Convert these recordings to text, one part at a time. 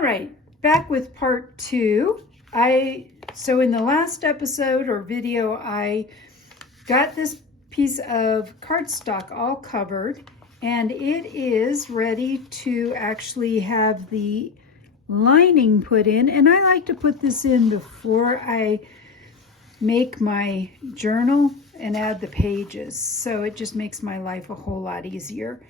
All right, back with part 2. So in the last episode or video, I got this piece of cardstock all covered, and it is ready to actually have the lining put in. And I like to put this in before I make my journal and add the pages, so it just makes my life a whole lot easier.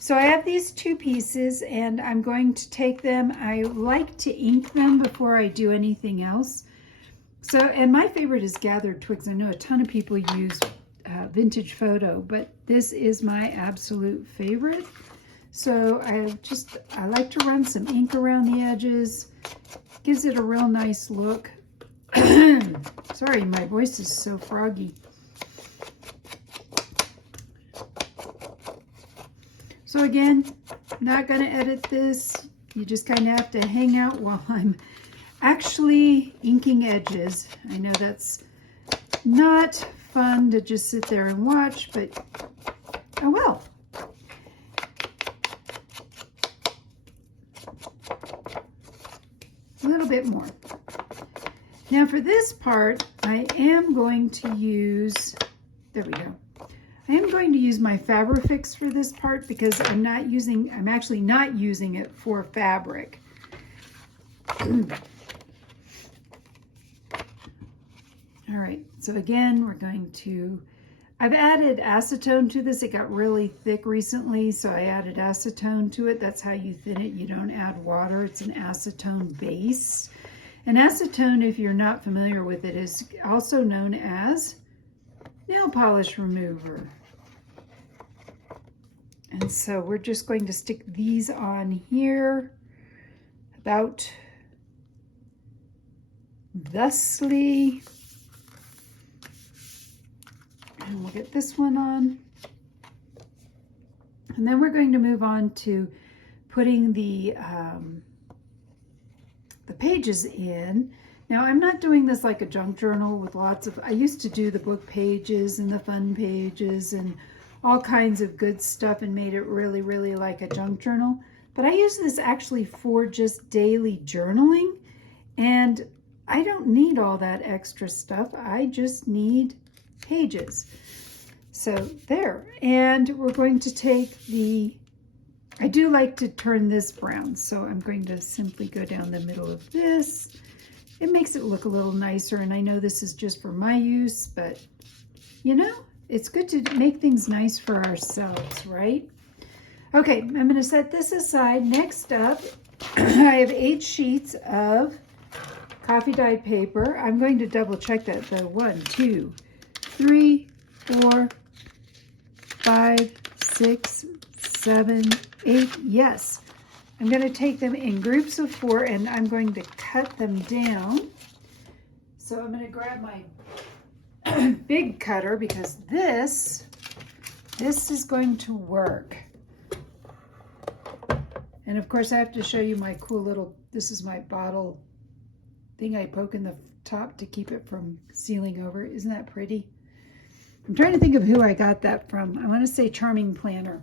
So I have these 2 pieces, and I'm going to take them. I like to ink them before I do anything else. So, and my favorite is Gathered Twigs. I know a ton of people use Vintage Photo, but this is my absolute favorite. So I like to run some ink around the edges. Gives it a real nice look. Sorry, my voice is so froggy. So again, not going to edit this. You just kind of have to hang out while I'm actually inking edges. I know that's not fun to just sit there and watch, but oh well. A little bit more. Now for this part, I am going to use, there we go. I am going to use my Fabrifix for this part because I'm actually not using it for fabric. All right, so again, I've added acetone to this. It got really thick recently, so I added acetone to it. That's how you thin it. You don't add water. It's an acetone base. And acetone, if you're not familiar with it, is also known as nail polish remover. And so we're just going to stick these on here about thusly. And we'll get this one on. And then we're going to move on to putting the pages in. Now I'm not doing this like a junk journal with I used to do the book pages and the fun pages and all kinds of good stuff and made it really, really like a junk journal. But I use this actually for just daily journaling, and I don't need all that extra stuff. I just need pages. So there, and we're going to take I do like to turn this brown, so I'm going to simply go down the middle of this. It makes it look a little nicer, and I know this is just for my use, but you know, it's good to make things nice for ourselves, right? Okay, I'm going to set this aside. Next up, I have 8 sheets of coffee dyed paper. I'm going to double check that though. 1, 2, 3, 4, 5, 6, 7, 8. Yes. I'm going to take them in groups of 4 and I'm going to cut them down. So I'm going to grab my big cutter because this is going to work. And of course I have to show you my cool little, this is my bottle thing I poke in the top to keep it from sealing over. Isn't that pretty? I'm trying to think of who I got that from. I want to say Charming Planner.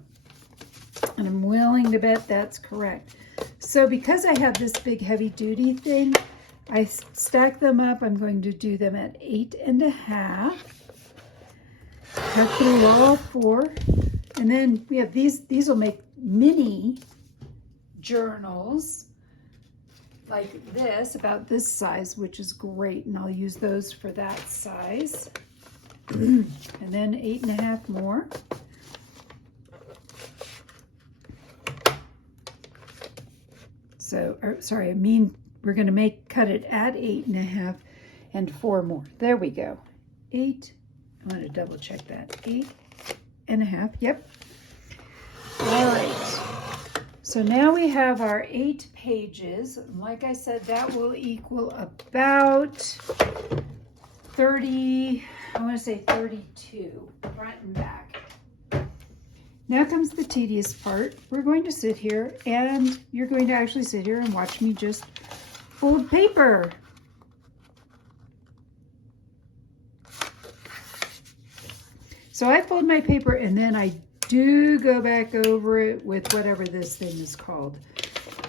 And I'm willing to bet that's correct. So because I have this big heavy duty thing, I stack them up. I'm going to do them at 8.5. Cut through all 4. And then we have these will make mini journals like this, about this size, which is great. And I'll use those for that size. And then 8.5 more. So, sorry, we're going to cut it at 8.5 and 4 more. There we go. 8. I'm going to double check that. 8.5. Yep. All right. So now we have our 8 pages. Like I said, that will equal about 30. I want to say 32 front and back. Now comes the tedious part. We're going to sit here and you're going to actually sit here and watch me just fold paper. So I fold my paper and then I do go back over it with whatever this thing is called.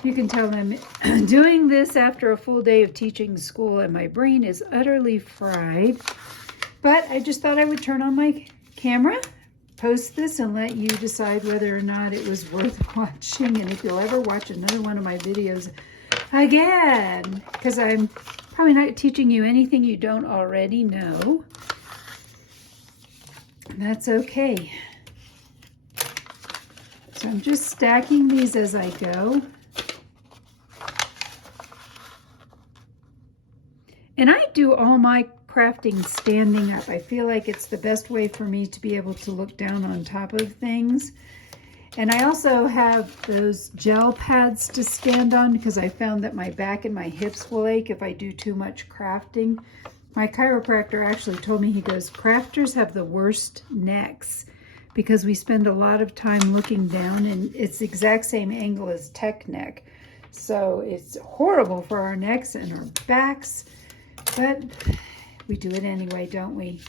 You can tell I'm doing this after a full day of teaching school and my brain is utterly fried. But I just thought I would turn on my camera, post this, and let you decide whether or not it was worth watching, and if you'll ever watch another one of my videos again, because I'm probably not teaching you anything you don't already know. That's okay. So I'm just stacking these as I go. And I do all my crafting standing up. I feel like it's the best way for me to be able to look down on top of things. And I also have those gel pads to stand on because I found that my back and my hips will ache if I do too much crafting. My chiropractor actually told me, he goes, crafters have the worst necks because we spend a lot of time looking down, and it's the exact same angle as tech neck. So it's horrible for our necks and our backs. But we do it anyway, don't we?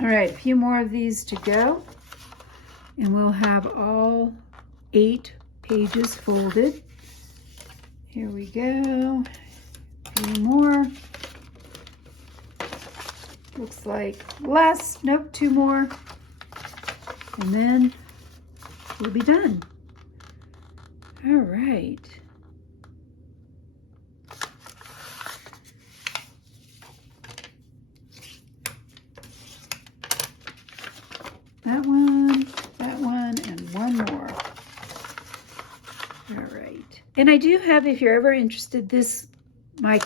All right, a few more of these to go. And we'll have all 8 pages folded. Here we go. A few more. Looks like less. Nope, 2 more. And then we'll be done. All right. That one, and one more. All right. And I do have, if you're ever interested, my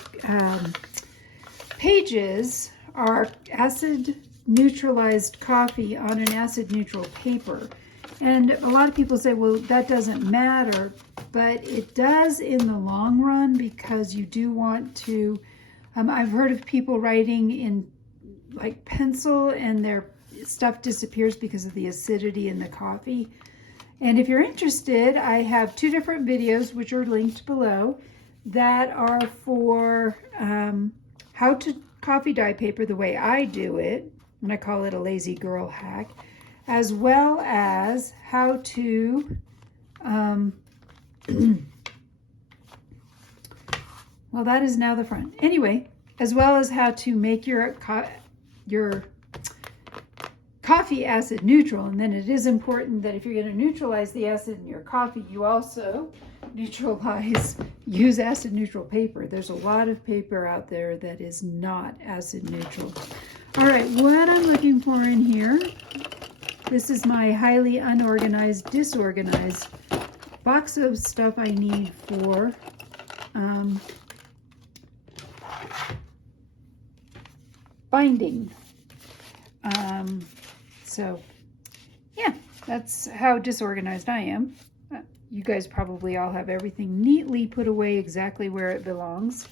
pages are acid neutralized coffee on an acid neutral paper. And a lot of people say, well, that doesn't matter, but it does in the long run, because you do want to, I've heard of people writing in like pencil and their stuff disappears because of the acidity in the coffee. And if you're interested, I have 2 different videos which are linked below that are for how to coffee dye paper the way I do it, and I call it a lazy girl hack, as well as how to well, that is now the front. Anyway, as well as how to make your coffee acid neutral. And then it is important that if you're going to neutralize the acid in your coffee, you also use acid neutral paper. There's a lot of paper out there that is not acid neutral. All right, what I'm looking for in here, this is my highly unorganized, disorganized box of stuff I need for binding. So yeah, that's how disorganized I am. You guys probably all have everything neatly put away exactly where it belongs.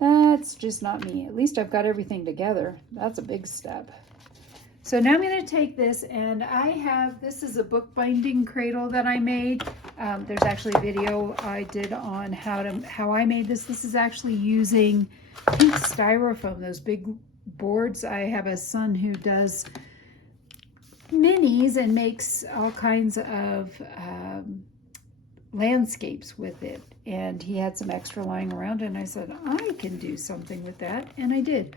That's just not me. At least I've got everything together. That's a big step. So now I'm going to take this, and this is a bookbinding cradle that I made. There's actually a video I did on how I made this. This is actually using pink styrofoam, those big boards. I have a son who does minis and makes all kinds of landscapes with it, and he had some extra lying around, and I said I can do something with that, and I did.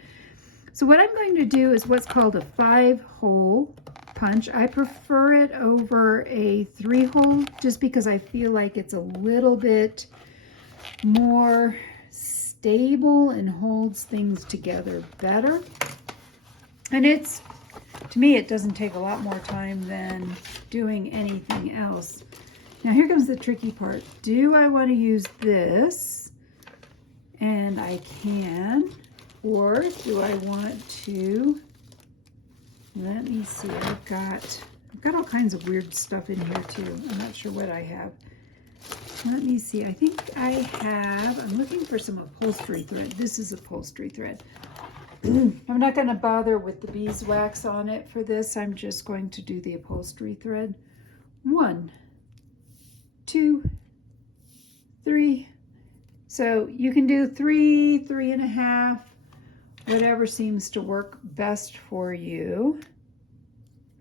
So what I'm going to do is what's called a 5-hole punch. I prefer it over a 3-hole just because I feel like it's a little bit more stable and holds things together better. And to me, it doesn't take a lot more time than doing anything else. Now here comes the tricky part. Do I want to use this? And I can. Or do I want to, let me see, I've got all kinds of weird stuff in here too. I'm not sure what I have. Let me see, I think I'm looking for some upholstery thread. This is upholstery thread. I'm not going to bother with the beeswax on it for this. I'm just going to do the upholstery thread. 1, 2, 3. So you can do 3, 3.5, whatever seems to work best for you.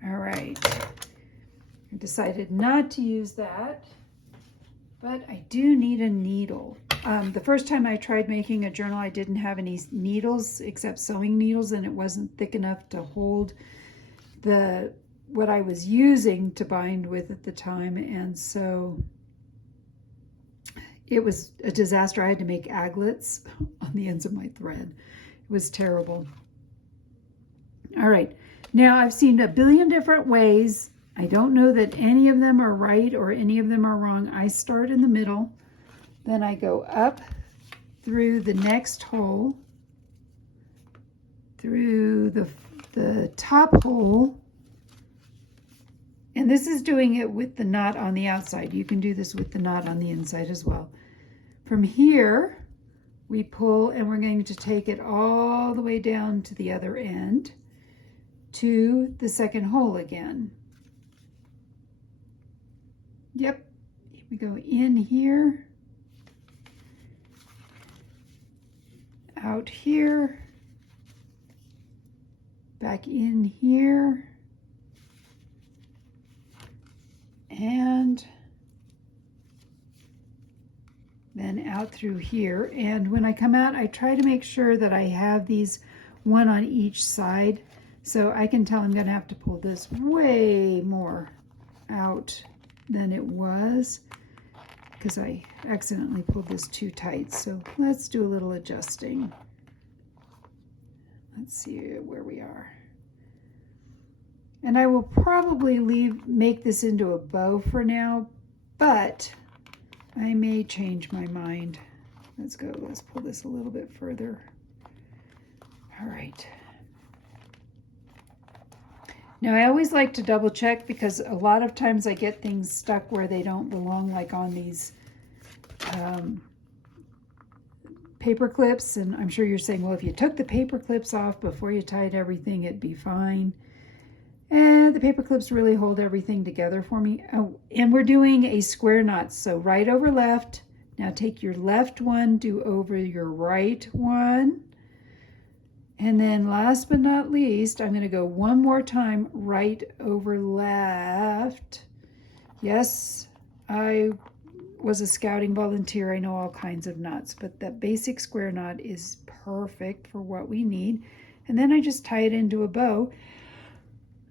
All right. I decided not to use that. but I do need a needle. The first time I tried making a journal, I didn't have any needles except sewing needles, and it wasn't thick enough to hold what I was using to bind with at the time, and so it was a disaster. I had to make aglets on the ends of my thread. It was terrible. All right, now I've seen a billion different ways. I don't know that any of them are right or any of them are wrong. I start in the middle, then I go up through the next hole, through the top hole, and this is doing it with the knot on the outside. You can do this with the knot on the inside as well. From here, we pull, and we're going to take it all the way down to the other end to the second hole again. Yep, we go in here, out here, back in here, and then out through here. And when I come out, I try to make sure that I have these one on each side, so I can tell I'm going to have to pull this way more out than it was because I accidentally pulled this too tight. So let's do a little adjusting. Let's see where we are. And I will probably make this into a bow for now, but I may change my mind. Let's pull this a little bit further. All right. Now I always like to double check because a lot of times I get things stuck where they don't belong, like on these paper clips. And I'm sure you're saying, well, if you took the paper clips off before you tied everything, it'd be fine. And the paper clips really hold everything together for me. Oh, and we're doing a square knot. So right over left. Now take your left one, do over your right one. And then last but not least, I'm going to go one more time right over left. Yes, I was a scouting volunteer. I know all kinds of knots, but that basic square knot is perfect for what we need. And then I just tie it into a bow.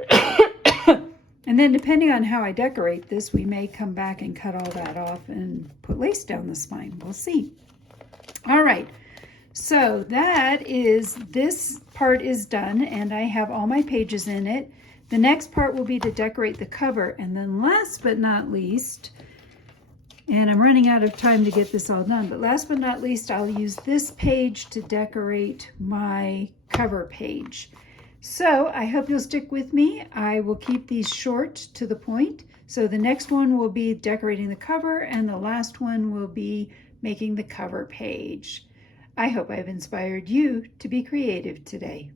And then depending on how I decorate this, we may come back and cut all that off and put lace down the spine. We'll see. All right. So this part is done, and I have all my pages in it. The next part will be to decorate the cover, and then last but not least, and I'm running out of time to get this all done, but last but not least, I'll use this page to decorate my cover page. So I hope you'll stick with me. I will keep these short to the point. So the next one will be decorating the cover, and the last one will be making the cover page. I hope I've inspired you to be creative today.